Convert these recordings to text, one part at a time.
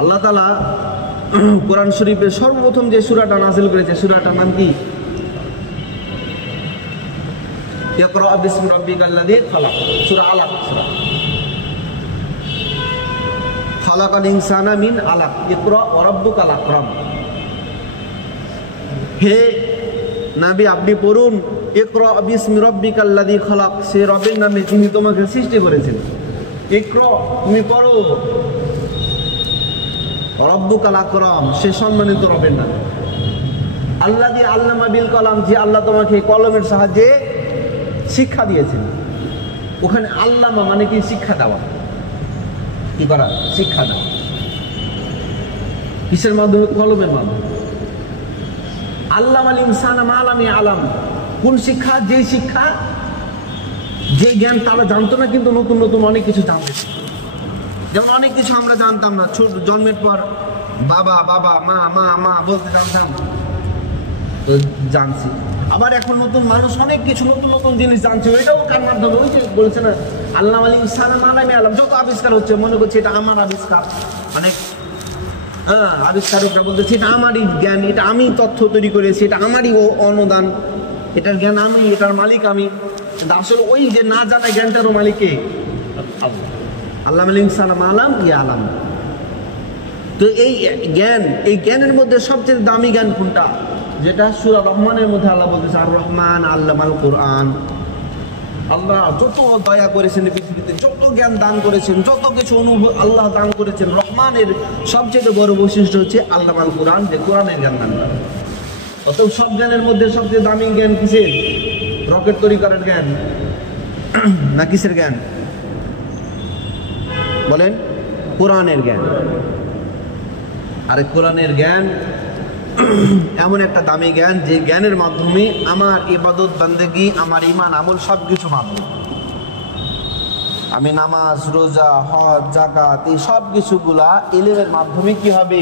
আল্লাহ তাআলা কোরআন শরীফের সর্বপ্রথম যে সূরাটা নাযিল করেছে, সূরাটার নাম কি? ইকরা বিসমি রাব্বিকাল্লাযী খালাক, সূরা আলাক। খালাকাল ইনসানা মিন আলাক, ইকরা ওয়া রাব্বুকাল আকরাম। হে নবী, আপনি পড়ুন ইকরা বিসমি রাব্বিকাল্লাযী খালাক, সে রবের নামে যিনি তোমাকে সৃষ্টি করেছেন। ইকরা, তুমি পড়ো। রব্বুকাল আকরাম, সে সম্মানিত রবের নাম। আল্লাযী আল্লামা বিল কলম, যে আল্লাহ তোমাকে কলমের সাহায্যে শিক্ষা দিয়েছেন। ওখানে আল্লামা মানে কি? শিক্ষা দেওয়া। কি করা? শিক্ষা দেওয়া। কিসের মাধ্যমে? কলমের মাধ্যমে। আল্লামাল ইনসানা মা লাম ইয়ালাম, কোন শিক্ষা? যে শিক্ষা, যে জ্ঞান তারা জানতো না, কিন্তু নতুন নতুন অনেক কিছু জানতে। যেমন অনেক কিছু আমরা জানতাম না, ছোট জন্মের পর বাবা বাবা, মা মা মা বলতে জানতাম, তো জানছি। আবার এখন নতুন মানুষ অনেক কিছু নতুন নতুন জিনিস জানছে, ওইটাও কার মাধ্যমে? ওই যে বলছে না আল্লামাল ইনসানা মা লাম ইয়ালাম, যত আবিষ্কার হচ্ছে মনে করছে এটা আমার আবিষ্কার। মানে আবিষ্কারকরা বলতেছে এটা আমারই জ্ঞান, এটা আমি তথ্য তৈরি করেছি, এটা আমারই অনুদান, এটার জ্ঞান আমি, এটার মালিক আমি। আসলে ওই যে না জানা জ্ঞানটারও মালিক কে? আল্লাহ। আল্লামাল ইনসানা মা লাম ইয়ালাম। তো এই জ্ঞান, এই জ্ঞানের মধ্যে সবচেয়ে দামি জ্ঞান কোনটা? যেটা সূরা রহমানের মধ্যে আল্লাহ বলতেছে আর রহমান আল্লামাল কুরআন। আল্লাহ যত দয়া করেছেন পৃথিবীতে, যত জ্ঞান দান করেছেন, যত কিছু অনুভব আল্লাহ দান করেছেন, রহমানের সবচেয়ে বড় বৈশিষ্ট্য হচ্ছে আল্লামাল কুরআন, যে কোরআনের জ্ঞান দান করা। অত সব জ্ঞানের মধ্যে সবচেয়ে দামি জ্ঞান কিসের? রকেট তৈরি করার জ্ঞান না কিসের জ্ঞান বলেন? কোরআনের জ্ঞান। আর কোরআনের জ্ঞান এমন একটা দামি জ্ঞান, যে জ্ঞানের মাধ্যমে আমার ইবাদত বান্দেগি, আমার ঈমান আমল সবকিছু মানব। আমি নামাজ, রোজা, হজ, যাকাত, এই সব কিছুগুলা ইলমের মাধ্যমে কি হবে?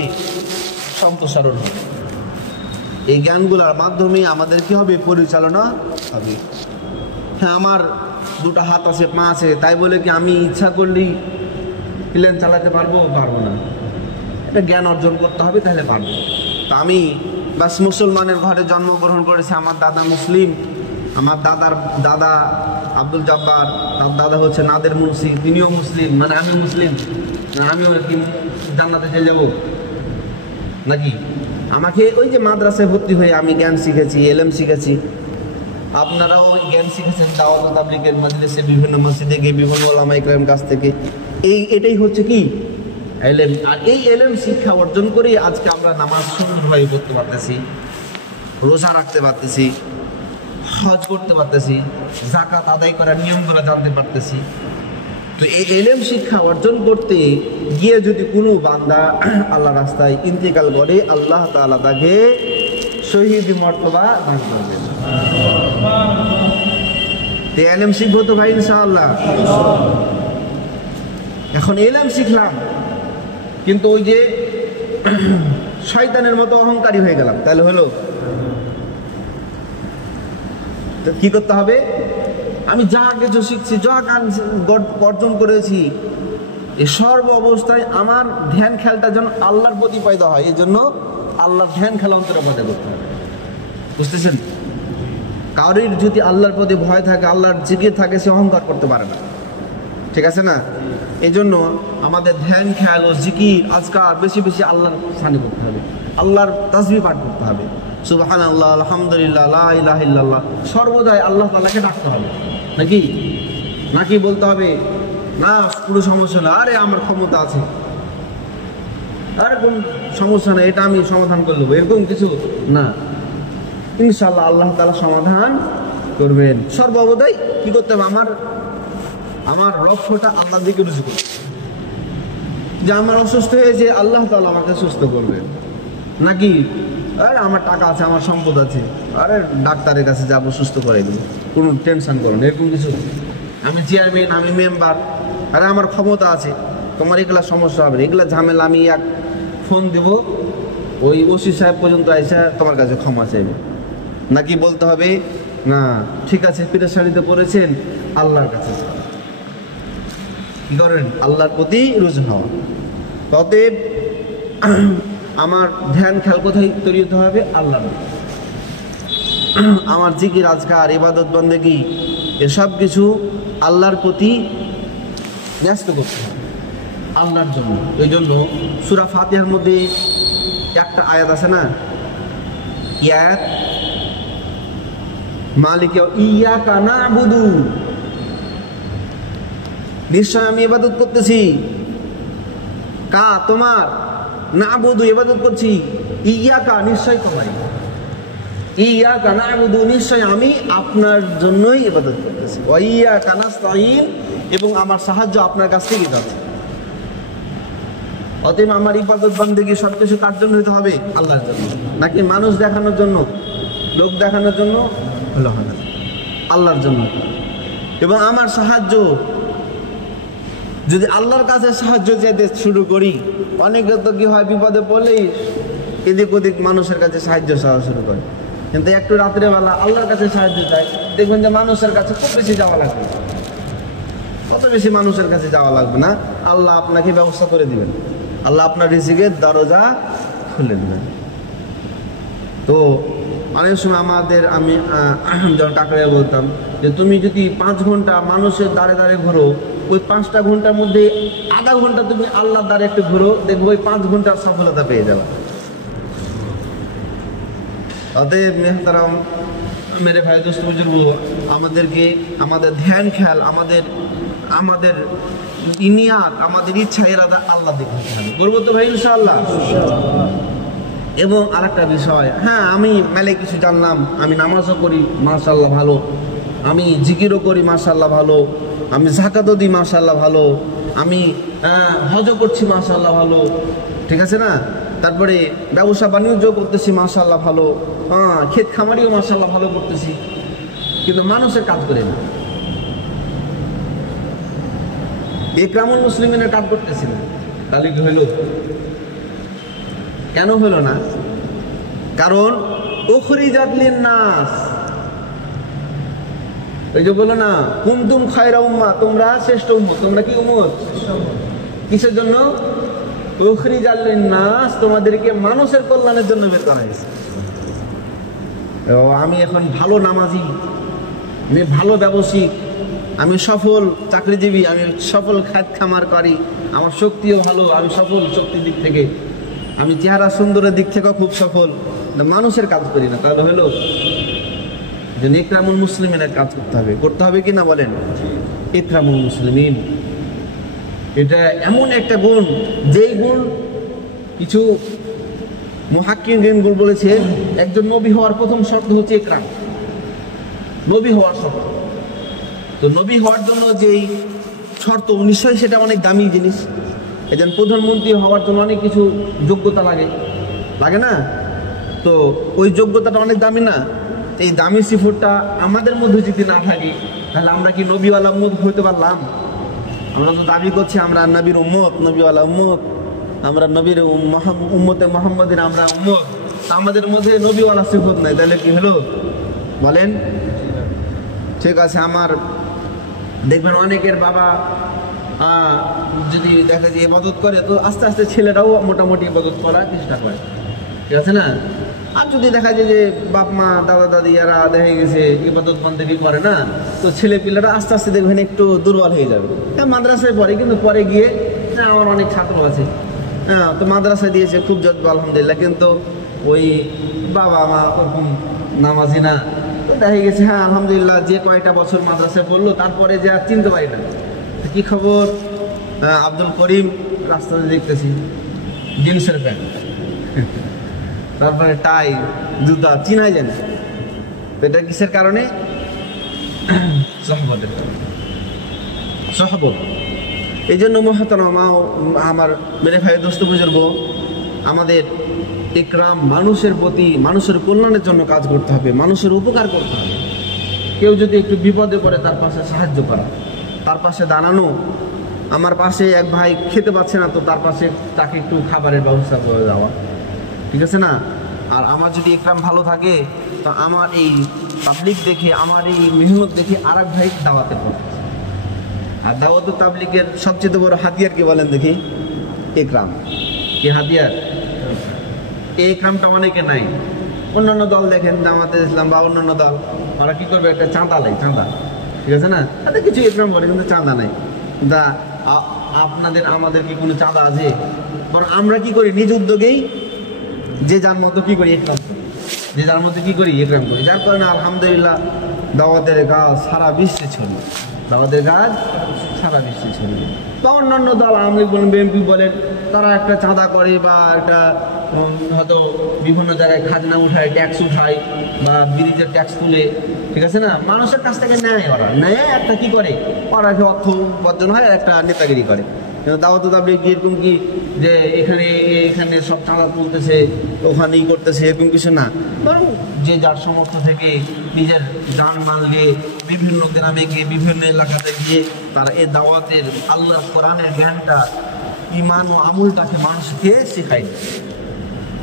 সম্প্রসারণ হবে। এই জ্ঞানগুলোর মাধ্যমে আমাদের কি হবে? পরিচালনা হবে। হ্যাঁ, আমার দুটো হাত আছে, পা আছে, তাই বলে কি আমি ইচ্ছা করলেই প্লেন চালাতে পারবো? পারবো না। এটা জ্ঞান অর্জন করতে হবে, তাহলে পারবো। তা আমি বাস মুসলমানের ঘরে জন্মগ্রহণ করেছি, আমার দাদা মুসলিম, আমার দাদার দাদা আব্দুল জব্বার, তার দাদা হচ্ছে নাদের মুন্সি, তিনিও মুসলিম, মানে আমি মুসলিম, আমিও কি জান্নাতে চলে যাবো নাকি? আমাকে ওই যে মাদ্রাসায় ভর্তি হয়ে আমি জ্ঞান শিখেছি, এলএম শিখেছি। আপনারাও জ্ঞান শিখেছেন দাওয়াত তাবলীগের মজলিসে, বিভিন্ন মসজিদে গিয়ে বিভিন্ন ওলামা ইকরামের কাছ থেকে। এটাই হচ্ছে কি? এলএম। আর এই এলএম শিক্ষা অর্জন করে আজকে আমরা নামাজ সুন্দরভাবে পড়তে পারতেছি, রোজা রাখতে পারতেছি, হজ করতে পারতেছি, যাকাত আদায় করার নিয়মগুলো জানতে পারতেছি। তো এই এলএম শিক্ষা অর্জন করতে গিয়ে যদি কোনো বান্দা আল্লাহ রাস্তায় ইন্তেকাল করে, আল্লাহ তাআলা তাকে শহীদ মর্তবা দান করবেন। তো এলএম শিখবো তো ভাই ইনশাআল্লাহ। এখন এলএম শিখলাম, কিন্তু ওই যে শয়তানের মতো অহংকারী হয়ে গেলাম, তাহলে হলো? তো কি করতে হবে? আমি যা কিছু শিখছি, যা অর্জন করেছি, এই সর্ব অবস্থায় আমার ধ্যান খেয়ালটা যেন আল্লাহর প্রতি পয়দা হয়, এই জন্য আল্লাহর ধ্যান খেলা অন্তরে পয়দা করতে হবে। বুঝতেছেন? কারোর যদি আল্লাহর প্রতি ভয় থাকে, আল্লাহর জিকির থাকে, সে অহংকার করতে পারে না। ঠিক আছে না? এই জন্য আমাদের ধ্যান খেয়াল ও জিকির আজকাল বেশি বেশি আল্লাহর স্থানে করতে হবে, আল্লাহর তাসবিহ পাঠ করতে হবে, সুবহানাল্লাহ, আলহামদুলিল্লাহ, লা ইলাহা ইল্লাল্লাহ, সর্বদাই আল্লাহ তাআলাকে ডাকতে হবে। নাকি নাকি বলতে হবে না কোনো সমস্যা না, আরে আমার ক্ষমতা আছে, আরে কোন সমস্যা নেই, এটা আমি সমাধান করে নেবো, এরকম কিছু না। ইনশাআল্লাহ আল্লাহ তাআলা সমাধান করবেন। সর্বদাই কি করতে হবে? আমার লক্ষ্যটা আল্লাহর দিকে রুজু করতে, যে আমার অসুস্থ হয়েছে, আল্লাহ তাআলা আমাকে সুস্থ করবেন। নাকি আরে আমার টাকা আছে, আমার সম্পদ আছে, আরে ডাক্তারের কাছে যাবো, সুস্থ করে দেবো, কোনো টেনশন করো না, এরকম কিছু। আমি চেয়ারম্যান, আমি মেম্বার, আরে আমার ক্ষমতা আছে, তোমার এগুলা সমস্যা হবে না, এগুলা ঝামেলা, আমি এক ফোন দেব, ওই ওসি সাহেব পর্যন্ত এসে তোমার কাছে ক্ষমা চাইবে। নাকি বলতে হবে না ঠিক আছে, পেরেশানিতে পড়েছেন, আল্লাহর কাছে কি করেন? আল্লাহর প্রতি রুজু হওয়া। অতএব আমার ধ্যান খেয়াল কোথায় তৈরি হতে হবে? আল্লাহ। আমার জিকির আজকার ইবাদত বন্দেগী এসব কিছু আল্লাহর প্রতি ন্যস্ত করতে হবে, আল্লাহর জন্য। এই জন্য সূরা ফাতিহার মধ্যে একটা আয়াত আছে না, কি আয়াত? মালিক ইয়াকা না'বুদু, নিশ্চয় আমি ইবাদত করতেছি। কা? তোমার। না'বুদু, ইবাদত করছি। ইয়াকা, নিশ্চয় তোমার। ইয়াকা না'বুদু, নিশ্চয় আমি আপনার জন্যই ইবাদত করতেছি। ওয়া ইয়াকা নাস্তাঈন, এবং আমার সাহায্য আপনার কাছ থেকে যাচ্ছে। অতএব আমার ইবাদত বন্দেগী সবকিছু কার জন্য হতে হবে? আল্লাহর জন্য। নাকি মানুষ দেখানোর জন্য, লোক দেখানোর জন্য? হলো না, আল্লাহর জন্য। এবং আমার সাহায্য যদি আল্লাহর কাছে সাহায্য চাইতে শুরু করি, অনেকে তো কি হয়, বিপদে পড়লেই এদিক ওদিক মানুষের কাছে সাহায্য চাওয়া শুরু করে। কিন্তু একটু রাত্রেবেলা আল্লাহর কাছে সাহায্য চাই, দেখবেন যে মানুষের কাছে খুব বেশি যাওয়া লাগবে, অত বেশি মানুষের কাছে যাওয়া লাগবে না। আল্লাহ আপনাকে ব্যবস্থা করে দিবেন, আল্লাহ আপনার রিজিকের দরজা খুলে দিবেন। তো অনেক সময় আমি যখন কাকড়ে বলতাম যে তুমি যদি 5 ঘন্টা মানুষের দ্বারে দ্বারে ঘোরো, ওই 5টা ঘন্টার মধ্যে আধা ঘন্টা তুমি আল্লাহর দ্বারে একটু ঘোরো, দেখবো ওই 5 ঘন্টার সফলতা পেয়ে যাবে। অতএব মেহতারাম মেরে ভাই দোস্ত বুজুর্গ, আমাদেরকে আমাদের ধ্যান খেয়াল, আমাদের নিয়াত, আমাদের ইচ্ছা এরাদা আল্লাহ দেখতে হবে। বলবো তো ভাই ইনশাআল্লাহ। এবং আরেকটা বিষয়, হ্যাঁ আমি মেলে কিছু জানলাম, আমি নামাজও করি মাশাআল্লাহ ভালো, আমি জিকিরও করি মাশাআল্লাহ ভালো, আমি যাকাতও দিই মাশাআল্লাহ ভালো, আমি হজও করছি মাশাআল্লাহ ভালো, ঠিক আছে না? তারপরে ব্যবসা বাণিজ্য করতেছি মাশাআল্লাহ ভালো, ক্ষেত খামারিও মাশাআল্লাহ ভালো করতেছি, কিন্তু মানুষের কাজ করে না, ইকরামুল মুসলিমিনের কাজ করতেছি না। তাহলে কি হইল? কেন হলো না? কারণ উখরিজাত লিন-নাস, এই যে বলো না কুনতুম খায়রা উম্মাহ, তোমরা শ্রেষ্ঠ উম্মত। তোমরা কি উম্মত? কিসের জন্য? উখরিজাত লিন-নাস, তোমাদেরকে মানুষের কল্যাণের জন্য বের করা হয়েছে। আমি এখন ভালো নামাজি, আমি ভালো ব্যবসায়িক, আমি সফল চাকরিজীবী, আমি সফল খাত খামার করি, আমার শক্তিও ভালো, আমি সফল শক্তির দিক থেকে, আমি চেহারা সুন্দরের দিক থেকেও খুব সফল, মানুষের কাজ করি না। তাহলে হলো যে ইকরামুল মুসলিমিনের কাজ করতে হবে কি না বলেন? ইকরামুল মুসলিমিন এটা এমন একটা গুণ, যেই গুণ কিছু মুহাক্কিকিন বলেছে একজন নবী হওয়ার প্রথম শর্ত হচ্ছে ইকরাম, নবী হওয়ার শর্ত। তো নবী হওয়ার জন্য যেই শর্ত, নিশ্চয়ই সেটা অনেক দামি জিনিস। একজন প্রধানমন্ত্রী হওয়ার জন্য অনেক কিছু যোগ্যতা লাগে না? তো ওই যোগ্যতাটা অনেক দামি না? এই দামি সিফতটা আমাদের মধ্যে যদি না থাকে, তাহলে আমরা কি নবীওয়ালা উম্মত হইতে পারলাম? আমরা তো দাবি করছি আমরা নবীর উম্মত, নবীওয়ালা উম্মত, আমরা নবীর উম্মতে মুহাম্মাদের আমরা উম্মত, আমাদের মধ্যে নবীওয়ালা সিফত নাই, তাহলে কি হলো বলেন? ঠিক আছে, আমার দেখবেন অনেকের বাবা যদি দেখা যায় ইবাদত করে, তো আস্তে আস্তে ছেলেরাও মোটামুটি ইবাদত করার চেষ্টা করে, ঠিক আছে না? আর যদি দেখা যায় যে বাপ মা দাদা দাদি এরা দেখা গেছে ইবাদত বন্দেগী করে না, তো ছেলে পিলেরা আস্তে আস্তে দেখবেন একটু দুর্বল হয়ে যাবে। হ্যাঁ মাদ্রাসায় পড়ে, কিন্তু পরে গিয়ে আমার অনেক ছাত্র আছে, হ্যাঁ তো মাদ্রাসায় দিয়েছে খুব যত্ন আলহামদুলিল্লাহ, কিন্তু ওই বাবা মা ওরকম নামাজি না, তো দেখা গেছে হ্যাঁ আলহামদুলিল্লাহ যে কয়টা বছর মাদ্রাসায় পড়লো, তারপরে যে আর চিনতে পারি না কি খবর। আব্দুল করিম রাস্তাতে দেখতেছি জিন্সের প্যান্ট, তারপরে টাই জুতা, চিনাই যায় না। তো এটা কিসের কারণে? সহবত। এই জন্য মুহতারামা আমার মেরে ভাই দোস্ত বুজুর্গ, আমাদের ইকরাম, মানুষের প্রতি, মানুষের কল্যাণের জন্য কাজ করতে হবে, মানুষের উপকার করতে হবে। কেউ যদি একটু বিপদে পড়ে তার পাশে সাহায্য করা, তার পাশে দাঁড়ানো। আমার পাশে এক ভাই খেতে পাচ্ছে না, তো তার পাশে তাকে একটু খাবারের ব্যবস্থা করে দেওয়া, ঠিক আছে না? আর আমার যদি ইকরাম ভালো থাকে, তো আমার এই তাবলিগ দেখে, আমার এই মেহনত দেখে আর এক ভাই দাওয়াতে পড়ে। আর দাওয়াত তাবলিগের সবচেয়ে বড় হাতিয়ার কি বলেন দেখি? ইকরাম। কি হাতিয়ার? এই কামটা অনেকে নাই। অন্যান্য দল দেখেন, জামাতে ইসলাম বা অন্যান্য দল, ওরা কি করবে, একটা চাঁদা নেই, চাঁদা, ঠিক আছে না, তাদের কিছু একরাম করে কিন্তু চাঁদা নেই। তা আমাদের কি কোনো চাঁদা আছে? বরং আমরা কি করি, নিজ উদ্যোগেই যে যার মতো কি করি একরাম করি, যে যার মতো কি করি একরাম করি। যার কারণে আলহামদুলিল্লাহ দাওয়াতের কাজ সারা বিশ্বে ছড়িয়ে, দাওয়াতের কাজ সারা বিশ্বে ছড়িয়ে। বা অন্যান্য দল, আওয়ামী লীগ বলেন, বিএনপি বলেন, তারা একটা চাঁদা করে বা একটা হয়তো বিভিন্ন জায়গায় খাজনা উঠায়, ট্যাক্স উঠায় বা ব্রিজের ট্যাক্স তুলে, ঠিক আছে না, মানুষের কাছ থেকে নেয়। ওরা নেয় একটা কি করে, ওরা অর্থ উপার্জন হয়, একটা নেতাগিরি করে। কিন্তু দাওয়াত তাবলীগ এরকম কি যে এখানে সব চাঁদা তুলতেছে, ওখানেই করতেছে, এরকম কিছু না। বরং যে যার সমর্থ থেকে নিজের জান মাল দিয়ে বিভিন্ন গ্রামে গিয়ে, বিভিন্ন এলাকাতে গিয়ে তারা এই দাওয়াতের আল্লাহর কোরআনের জ্ঞানটা, ইমান ও আমলটাকে মানুষকে শেখায়।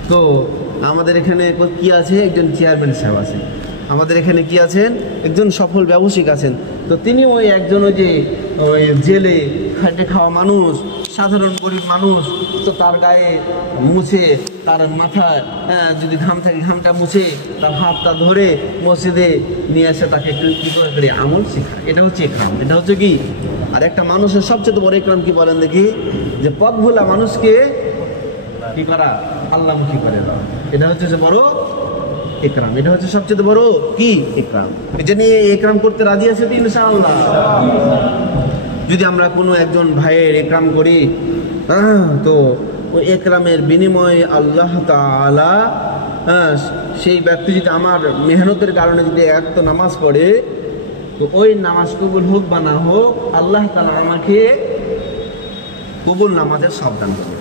তো আমাদের এখানে কি আছে, একজন চেয়ারম্যান সাহেব আছে, আমাদের এখানে কি আছেন, একজন সফল ব্যবসায়িক আছেন। তো তিনি ওই একজন ওই যে ওই জেলে খাটে খাওয়া মানুষ, সাধারণ গরিব মানুষ, তো তার গায়ে মুছে, তার মাথায় যদি ঘাম থাকে ঘামটা মুছে, তার হাতটা ধরে মসজিদে নিয়ে এসে তাকে কী করে আমল শেখায়। এটা হচ্ছে একরাম, এটা হচ্ছে কি। আর একটা মানুষের সবচেয়ে বড় একরাম কি বলেন দেখি, যে পথ ভোলা মানুষকে কি করা, আল্লাহমুখী করে দেওয়া। এটা হচ্ছে যে বড় একরাম, এটা হচ্ছে সবচেয়ে বড় কি একরাম। এটা নিয়ে একরাম করতে রাজি আছে তো ইনশাআল্লাহ। যদি আমরা কোনো একজন ভাইয়ের একরাম করি, তো ওই একরামের বিনিময়ে আল্লাহ তাআলা, সেই ব্যক্তি যদি আমার মেহনতের কারণে যদি এক নামাজ পড়ে, তো ওই নামাজ কবুল হোক বা না হোক, আল্লাহ তাআলা আমাকে কবুল নামাজের সাবধান করবে।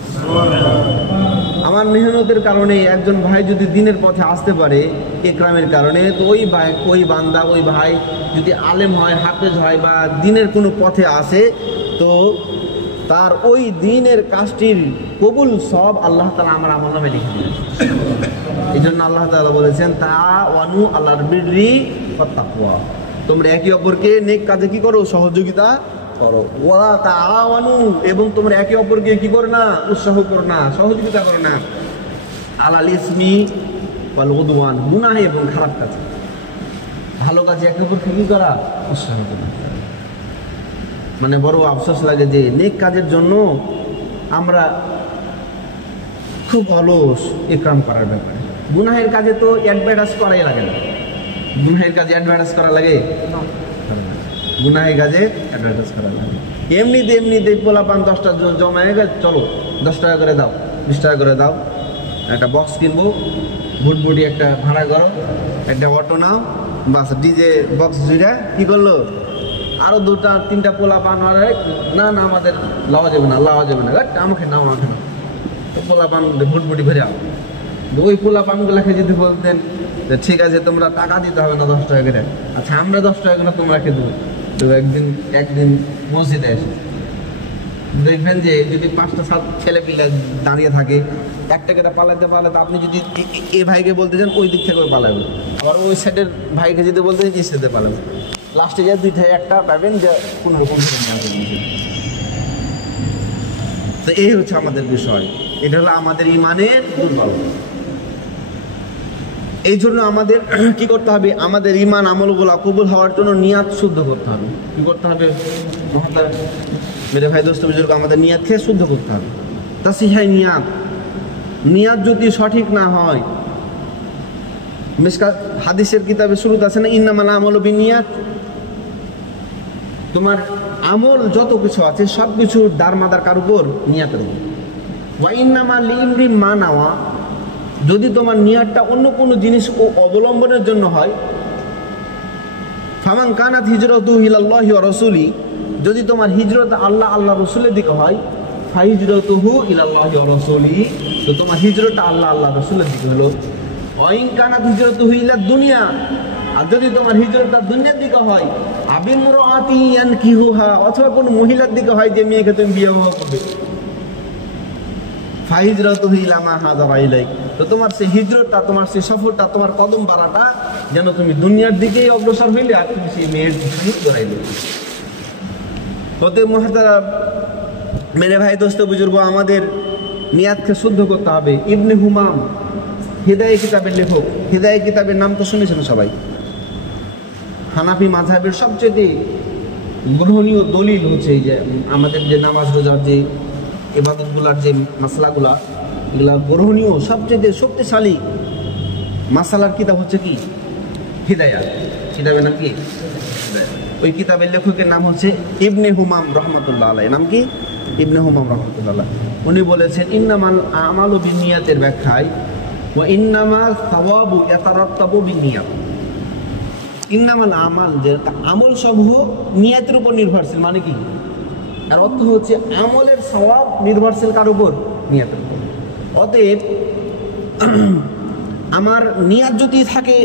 আমার মেহনতের কারণে একজন ভাই যদি দিনের পথে আসতে পারে একরামের কারণে, তো ওই বান্দা, ওই ভাই যদি আলেম হয়, হাফেজ হয় বা দিনের কোনো পথে আসে, তো তার ওই দিনের কাজটির কবুল সব আল্লাহ তাআলা আমার আমলনামে লিখে দিবেন। এই জন্য আল্লাহ তাআলা বলেছেন, তাআওয়ানু আলাল বিররি ওয়াত তাকওয়া, তোমরা একে অপরকে নেক কাজে কি করো, সহযোগিতা করো। ওয়ালা তাআওয়ানু, এবং তোমরা একে অপরকে কি করো না, উৎসাহ করো না, সহযোগিতা করো না, আলাল ইসমি ওয়াল উদওয়ান, গুনাহ এবং খারাপ কাজ। ভালো কাজে একে অপরকে কি করা, উৎসাহ করা। মানে বড় আফসোস লাগে যে নেক কাজের জন্য আমরা খুব অলস একরাম করার ব্যাপারে। গুনাহের কাজে তো অ্যাডভার্টাইজ করাই লাগে না। গুনাহের কাজে অ্যাডভার্টাইজ করা লাগে, গুনাহের কাজে অ্যাডভার্টাইজ করা লাগে। এমনিতে পোলাপান 10টা জমা হয়ে গেছে, চলো 10 টাকা করে দাও, 20 টাকা করে দাও, একটা বক্স কিনবো, ভুটভুটি একটা ভাড়া করো, একটা অটো নাও, বাস ডিজে বক্স জুড়ে কি করলো, আরো 2-3টা পোলাপান, না আমাদের লাওয়া যাবে না, আমাকে নাও, তো পোলাপান ভুটভুটি ভরে আও। ওই পোলাপানগুলাকে যদি বলতেন যে ঠিক আছে তোমরা টাকা দিতে হবে না 10 টাকা করে, আচ্ছা আমরা 10 টাকা করে তোমরাকে দেবো, তো একদিন মসজিদে এসে দেখবেন যে যদি 5টা ছেলে পিলে দাঁড়িয়ে থাকে, একটা করে পালাতে আপনি যদি এ ভাইকে বলতে চান ওই দিক থেকে পালাবে, আবার ওই সাইডের ভাইকে যদি বলতে চান এই সাইডে পালাবে, লাস্টে যা দুইটাই একটা পাবেন যে কোনো রকম। তো এই হচ্ছে আমাদের বিষয়, এটা হলো আমাদের ইমানের দুর্বলতা। এই জন্য আমাদের কি করতে হবে, আমাদের ইমান আমলগুলো কবুল হওয়ার জন্য নিয়াত শুদ্ধ করতে হবে। কি করতে হবে মেরে ভাই, দোস্ত বুজুর্গ, আমাদের নিয়াতকে শুদ্ধ করতে হবে। তাসিহাই নিয়াত যদি সঠিক না হয়, মিশকাত হাদিসের কিতাবে শুরুতে আছে না, ইন্নামাল আমালু বিনিয়াত, তোমার আমল যত কিছু আছে সব কিছু দারমাদার কার উপর, নিয়াতের উপর। ওয়া ইন্নামা লিইমরি মা নাওয়া, যদি তোমার নিয়াতটা অন্য কোনো জিনিস অবলম্বনের জন্য হয়, ফামান কানাত হিজরাতুহু ইলাল্লাহি ওয়া রাসূলি, যদি তোমার হিজরত আল্লাহ রাসূলের দিকে হয়, ফাহিজরাতুহু ইলাল্লাহি ওয়া রাসূলি, তো তোমার হিজরতটা আল্লাহ রাসূলের দিকে হলো। ওয়া ইন কানাত হিজরাতুহু ইলাদ দুনিয়া, আর যদি তোমার হিজরতটা দুনিয়ার দিকে হয়, আবিমরাআতি ইয়ানকিহুহা, অথবা কোনো মহিলার দিকে হয় যে মেয়েকে তুমি বিয়ে করবে, ফাহিজরাতুহু ইলা মা হাজারা ইলাইক, তো তোমার সেই হিজরতটা, তোমার সেই সফরটা, তোমার কদম বাড়াটা যেন তুমি দুনিয়ার দিকেই অগ্রসর হইলে আর তুমি সেই মেয়ের দিকেই দৌড়াইলে। হতে মুহতারাম মেরে ভাই, দোস্ত বুজুর্গ, আমাদের নিয়াতকে শুদ্ধ করতে হবে। ইবনে হুমাম হিদায়া কিতাবের লেখক, হিদায়া কিতাবের নাম তো শুনেছেন সবাই। হানাফি মাযহাবের সবচেয়ে গ্রহণীয় দলিল হচ্ছে এই যে আমাদের যে নামাজ রোজার যে ইবাদতগুলার যে মাসলাগুলা, এগুলা গ্রহণীয় সবচেয়ে শক্তিশালী মাসালার কিতাব হচ্ছে কি? হিদায়া। কিতাবের নাম কি? ওই কিতাবের লেখকের নাম হচ্ছে ইবনে হুমাম রহমাতুল্লাহ আলাইহি। নাম কি? ইবনে হুমাম রহমাতুল্লাহ আলাইহি। উনি বলেছেন ইন্নামাল আমালু বিনিয়াতের ব্যাখ্যায় ওয়া ইন্নামা সাওয়াবু ইয়াতারাত্তাবু বিনিয়াত। ইন্নামাল আমাল, যে আমল সমূহ নিয়াতের উপর নির্ভরশীল। মানে কি? আর অর্থ হচ্ছে আমলের সওয়াব নির্ভরশীল কার উপর? নিয়াতের উপর। অতএব আমার নিয়াত যদি থাকে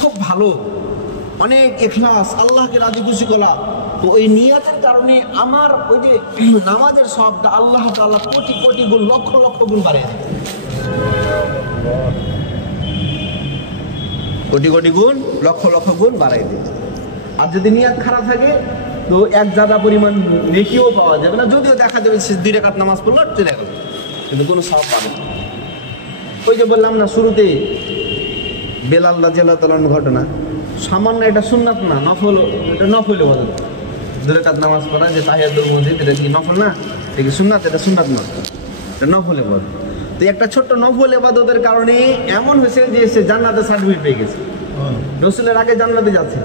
খুব ভালো, অনেক ইখলাস, আল্লাহকে রাজি খুশি করা, তো ওই নিয়াতের কারণে আমার ওই যে নামাজের সওয়াবটা আল্লাহ তাআলা কোটি কোটি গুণ, লক্ষ লক্ষ গুণ বাড়িয়ে দেয়। কোটি কোটি গুণ, লক্ষ লক্ষ গুণ বাড়াই দেয়। আর যদি নিয়াত খারাপ থাকে তো এক জাদা পরিমাণ নেকিও পাওয়া যাবে না, যদিও দেখা যাবে সে 2 রাকাত নামাজ পড়লো চলে গেল, কিন্তু কোনো সওয়াব পাবে না। ওই যে বললাম না শুরুতে বেলাল রাদিয়াল্লাহু তাআলার ঘটনা, সামান্য এটা সুন্নাত না, নফল। এটা নফল ইবাদত। 2 রাকাত নামাজ পড়া যে তাহিয়াতুল মসজিদ, এটা কি নফল না? এটা কি সুন্নাত? এটা সুন্নাত না, এটা নফল ইবাদত। তো একটা ছোট্ট নফল ইবাদতের কারণে এমন হয়েছে যে সে জান্নাতের সার্টিফিকেট পেয়ে গেছে, রাসূলের আগে জান্নাতে যাচ্ছে।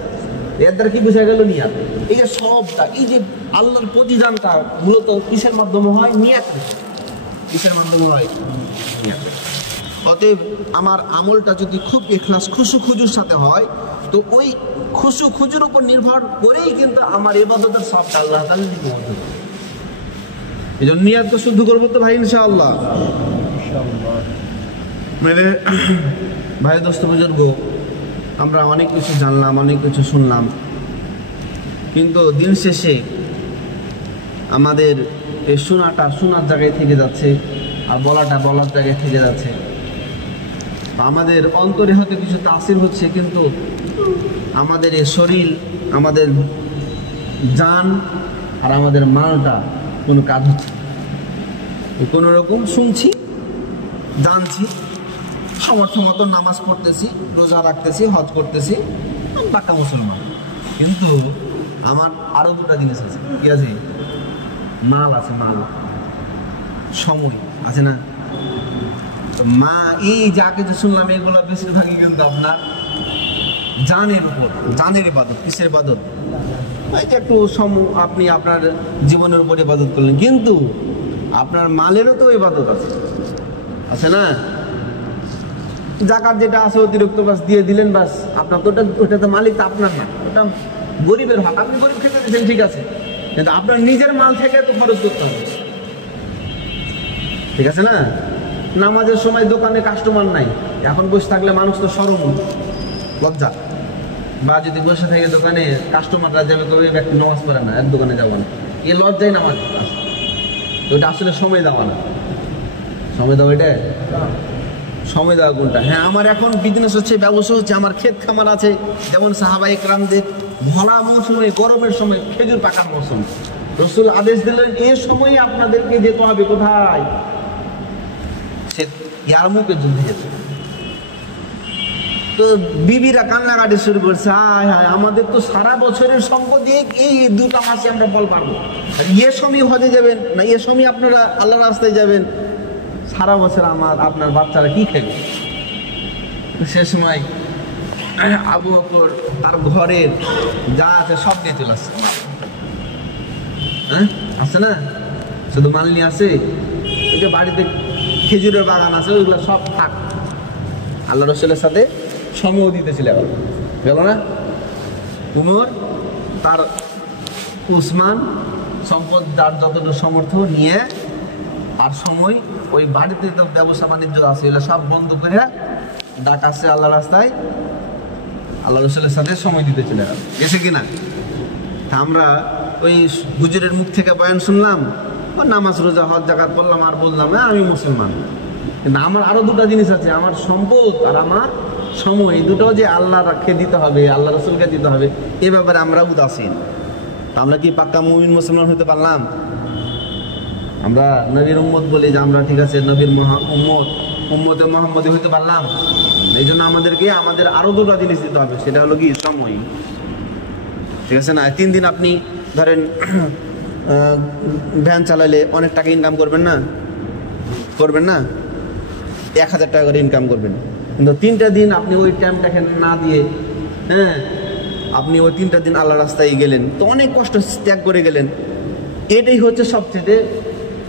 এর দ্বারা কি বোঝা গেল? নিয়াত। এই যে সবটা, এই যে আল্লাহর প্রতিদানটা মূলত কিসের মাধ্যমে হয়? নিয়াতের। কিসের মাধ্যমে হয়? নিয়াত। অতএব আমার আমলটা যদি খুব ইখলাস খুশু খুজুর সাথে হয়, তো ওই খুশু খুজুর উপর নির্ভর করেই কিন্তু আমার ইবাদতের সবটা আল্লাহ তাআলা দিবেন। এই জন্য নিয়াতকে শুদ্ধ করবো তো ভাই, ইনশাআল্লাহ। মেরে ভাই দোস্ত বুজুর্গ, আমরা অনেক কিছু জানলাম, অনেক কিছু শুনলাম, কিন্তু দিন শেষে আমাদের এই শোনাটা শোনার জায়গায় থেকে যাচ্ছে, আর বলাটা বলার জায়গায় থেকে যাচ্ছে। আমাদের অন্তরে হয়তো কিছু তাসির হচ্ছে, কিন্তু আমাদের এই শরীর, আমাদের জান আর আমাদের মানটা কোনো কাজ হচ্ছে না। কোনো রকম শুনছি, জানছি, সমর্থ মতো নামাজ পড়তেছি, রোজা রাখতেছি, হজ করতেছি, পাক্কা মুসলমান। কিন্তু আমার আরও 2টা জিনিস আছে। কি আছে? মাল আছে, মাল, সময় আছে না? মা এই যা কিছু শুনলাম এগুলো বেশিরভাগই কিন্তু আপনার জানের উপর, জানের ইবাদত। কিসের ইবাদত? এই যে একটু আপনি আপনার জীবনের উপর ইবাদত করলেন, কিন্তু আপনার মালেরও তো ইবাদত আছে, আছে না? যাকাত যেটা আছে অতিরিক্ত বাস দিয়ে দিলেন, বাস আপনার তো ওটা তো মালিক তো আপনার না, ওটা গরিবের হক। আপনি গরিব খেতে দিচ্ছেন, ঠিক আছে, কিন্তু আপনার নিজের মাল থেকে তো খরচ করতে হবে, ঠিক আছে না? নামাজের সময় দোকানে কাস্টমার নাই, এখন বসে থাকলে মানুষ তো শরম, লজ্জা। বা যদি বসে থাকে দোকানে, কাস্টমাররা যাবে কবে ব্যক্তি নামাজ পড়ে না, এক দোকানে যাবো না, এ লজ্জাই নামাজ। ওটা আসলে সময় দেওয়া না। সময় দেওয়া, এটা সময় দেওয়া কোনটা? হ্যাঁ, আমার এখন বিজনেস হচ্ছে, ব্যবসা হচ্ছে, আমার ক্ষেত খামার আছে, যেমন সাহাবায়ে কেরামদের ভরা মৌসুমে, গরমের সময়, খেজুর পাকার মৌসুম, রাসূল আদেশ দিলেন এই সময়ই আপনাদেরকে যেতে হবে কোথায়? সে ইয়ারমুকের যুদ্ধে যেতে। তো বিবিরা কান্নাকাটি শুরু করছে, হায় হায়, আমাদের তো সারা বছরের সম্পদ দিয়ে এই 2টা মাসে আমরা ফল পারবো। এ সময় হজে যাবেন না, এ সময় আপনারা আল্লাহর রাস্তায় যাবেন, সারা বছর আপনার বাচ্চারা কি খাবে? সে সময় আবু বকর তার ঘরের যা আছে সব দিয়ে চলে আসছে। হ্যাঁ, আছে না? শুধু মাল নিয়ে আসে, ওই যে বাড়িতে খেজুরের বাগান আছে, ওইগুলো সব থাক। আল্লাহ রাসূলের সাথে সময় দিতে চলে গেল না? উমর তার উসমান সম্পদ যার যতটুকু সমর্থ নিয়ে, আর সময় ওই বাড়িতে তো ব্যবসা বাণিজ্য আছে, এগুলো সব বন্ধ করে ডাক আসছে আল্লাহ রাস্তায়, আল্লাহ রাসূলের সাথে সময় দিতে চলে গেছে কিনা? আমরা ওই হুজুরের মুখ থেকে বয়ান শুনলাম, নামাজ রোজা হজ যাকাত পড়লাম, আর বললাম আমি মুসলমান, কিন্তু আমার আরো 2টা জিনিস আছে, আমার সম্পদ আর আমার সময়, এই দুটো যে আল্লাহকে দিতে হবে, আল্লাহ রাসূলকে দিতে হবে, এ ব্যাপারে আমরা উদাসীন। আমরা কি পাক্কা মুমিন মুসলমান হতে পারলাম? আমরা নবীর উম্মত বলি যে আমরা ঠিক আছে নবীর উম্মতে মোহাম্মদী হইতে পারলাম। এই জন্য আমাদেরকে আমাদের আরো দুটো জিনিস দিতে হবে, সেটা হলো কি সময়। ঠিক আছে না? 3 দিন আপনি ধরেন ভ্যান চালালে অনেক টাকা ইনকাম করবেন না? 1000 টাকা করে ইনকাম করবেন, কিন্তু 3টা দিন আপনি ওই টাইমটাকে না দিয়ে আপনি ওই 3টা দিন আল্লাহ রাস্তায় গেলেন, তো অনেক কষ্ট ত্যাগ করে গেলেন। এটাই হচ্ছে সবচেয়ে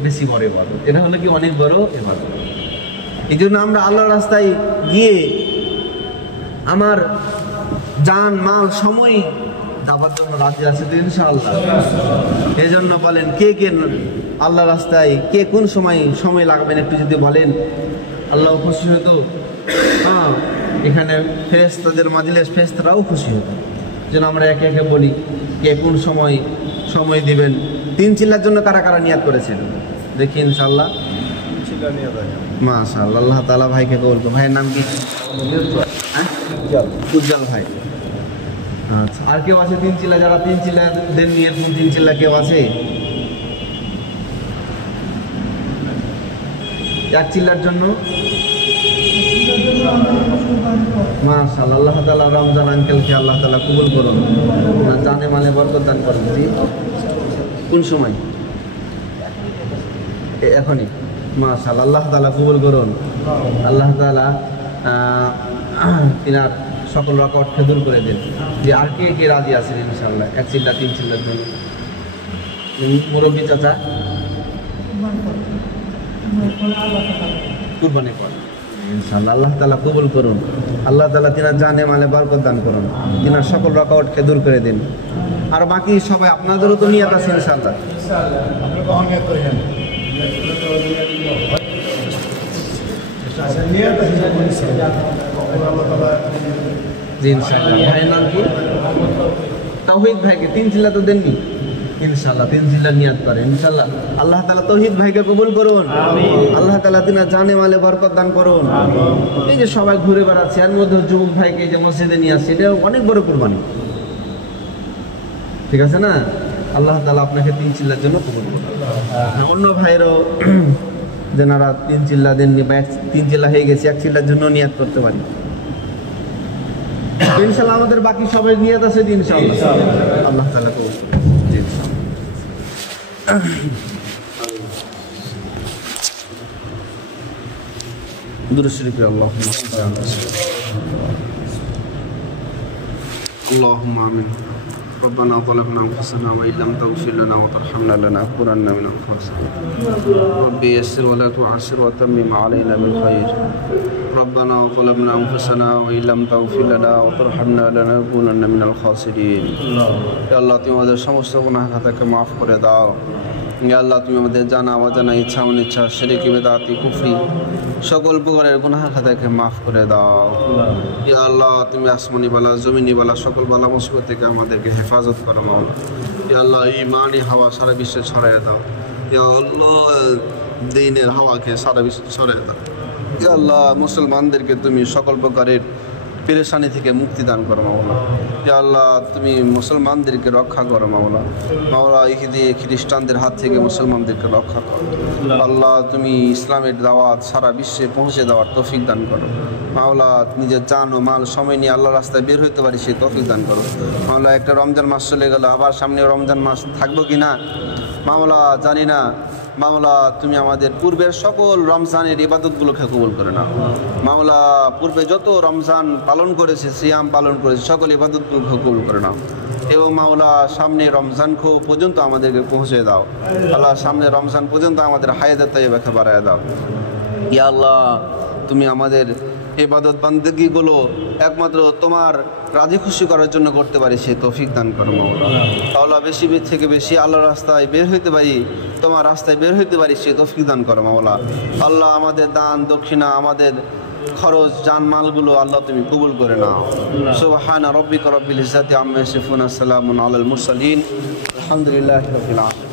বেশি বড় ইবাদত। এটা হলো কি অনেক বড় ইবাদত। এই জন্য আমরা আল্লাহ রাস্তায় গিয়ে আমার জান মাল সময় যাবার জন্য রাজি আছে তো ইনশাআল্লাহ। এই জন্য বলেন কে কে আল্লাহ রাস্তায় কে কোন সময় লাগাবেন একটু যদি বলেন, আল্লাহ খুশি হতো। হ্যাঁ, এখানে ফেরেশতাদের মাজলিস, ফেরেশতারাও খুশি হতো। যেন আমরা একে একে বলি কে কোন সময় দিবেন। 3 চিল্লার জন্য কারা কারা নিয়াত করেছেন দেখি ইনশাআল্লাহ। মাশাআল্লাহ, আল্লাহ তাআলা ভাইকে কবুল করুন। ভাইয়ের নাম কি? উজ্জ্বল ভাই। আচ্ছা, আর কেউ আছে 3 চিল্লা? যারা 3 চিল্লা দেন নিয়ে 3 চিল্লা কেউ আছে? 1 চিল্লার জন্য মাশাআল্লাহ, আল্লাহ তাআলা রমজান আঙ্কেলকে আল্লাহ তাআলা কবুল করুন, জানে মালে বরকত দান করুন। জি, কোন সময়? এখনই? মাশাআল্লাহ, আল্লাহ তাআলা কবুল করুন। আল্লাহ তাআলা তিনার সকল রকমকে দূর করে দেন। যে আর কে কে রাজি আছেন ইনশাআল্লাহ 1 চিল্লা 3 চিল্লার জন্য? মুরব্বী চাচা কুরবানি করেন ইনশাআল্লাহ, আল্লাহ তাআলা কবুল করুন। আল্লাহ তাআলা তিনার জানে মালে বরকত দান করুন, তিনার সকল রকমকে দূর করে দিন। আর বাকি সবাই আপনাদেরও তো নিয়ত আছে ইনশাআল্লাহ। ভাইয়ের নাম কি? তাওহীদ ভাইকে 3 চিল্লা তো দেননি ইনশাআল্লাহ। 3 চিল্লা নিয়াত করেন ইনশাআল্লাহ। আল্লাহ তাআলা তাওহীদ ভাইকে কবুল করুন, আল্লাহ তাআলা তিনার জানে মালে বরকত দান করুন। এই যে সবাই ঘুরে বেড়াচ্ছে, এর মধ্যে যুবক ভাইকে যে মসজিদে নিয়ে আসছে, এটা অনেক বড় কুরবানি। ঠিক আছে না? আল্লাহ তাআলা আপনাকে 3 চিল্লার জন্য কবুল করুন। অন্য ভাইয়েরও যেনারা 3 চিল্লা দেননি বা 3 চিল্লা হয়ে গেছে, 1 চিল্লার জন্য নিয়াত করতে পারি ইনশাআল্লাহ। আমাদের বাকি সবাই নিয়াত আছে ইনশাআল্লাহ। আল্লাহ তাআলা কবুল করুন। দুরূদ শরীফ আল্লাহুম্মা আমিন। ربنا ظلمنا أنفسنا وإن لم تغفر لنا وترحمنا لنكونن من الخاسرين. ربي يسر ولا تعسر وتمم علينا بالخير. ربنا ظلمنا أنفسنا وإن لم تغفر لنا وترحمنا لنكونن من الخاسرين. يا الله তুমি আমাদের সমস্ত গুনাহ খাতাকে মাফ করে দাও। ইয়া আল্লাহ তুমি আমাদের জানা অজানা ইচ্ছা অনিচ্ছা শিরক বিদআতি কুফরি সকল প্রকারের গুনাহ খাতাকে মাফ করে দাও। ইয়া আল্লাহ তুমি আসমানি বালা জমিনি বালা সকল বালা মুসিবত থেকে আমাদেরকে হেফাজত করো মাওলা। ইয়া আল্লাহ ঈমানি হাওয়া সারা বিশ্বে ছড়ায় দাও। ইয়া আল্লাহ দ্বীনের হাওয়াকে সারা বিশ্বে ছড়ায় দাও। ইয়া আল্লাহ মুসলমানদেরকে তুমি সকল প্রকারের পেরেশানি থেকে মুক্তি দান করো মাওলা। ইয়া আল্লাহ তুমি মুসলমানদেরকে রক্ষা করো মাওলা। মাওলা ইহুদি খ্রিস্টানদের হাত থেকে মুসলমানদেরকে রক্ষা করো। আল্লাহ তুমি ইসলামের দাওয়াত সারা বিশ্বে পৌঁছে দেওয়ার তৌফিক দান করো মাওলা। নিজের জান ও মাল সময় নিয়ে আল্লাহ রাস্তায় বের হইতে পারি সেই তৌফিক দান করো মাওলা। একটা রমজান মাস চলে গেল, আবার সামনে রমজান মাস থাকবো কি না মাওলা জানি না। মাওলা তুমি আমাদের পূর্বের সকল রমজানের ইবাদতগুলোকে কবুল করে নাও মাওলা। পূর্বে যত রমজান পালন করেছে, সিয়াম পালন করেছে, সকল ইবাদতগুলোকে কবুল করে নাও। এবং মাওলা সামনে রমজান পর্যন্ত আমাদেরকে পৌঁছে দাও আল্লাহ। সামনে রমজান পর্যন্ত আমাদের হায়াতে তাইয়্যিবাকে বাড়ায় দাও। ইয়া আল্লাহ তুমি আমাদের ইবাদত বান্দেগিগুলো একমাত্র তোমার রাজি খুশি করার জন্য করতে পারি সেই তৌফিক দান করো মাওলা। তাহলে বেশি থেকে বেশি আল্লাহর রাস্তায় বের হইতে পারি, তোমার রাস্তায় বের হইতে পারি সেই তৌফিক দান করো মাওলা। আল্লাহ আমাদের দান দক্ষিণা আমাদের খরচ জানমালগুলো আল্লাহ তুমি কবুল করে নাও। সুবহানা রাব্বিকা রাব্বিল ইজ্জাতি আম্মা ইয়াসিফুন, আসসালামুন আলাল মুরসালিন, আলহামদুলিল্লাহি রাব্বিল আলামিন।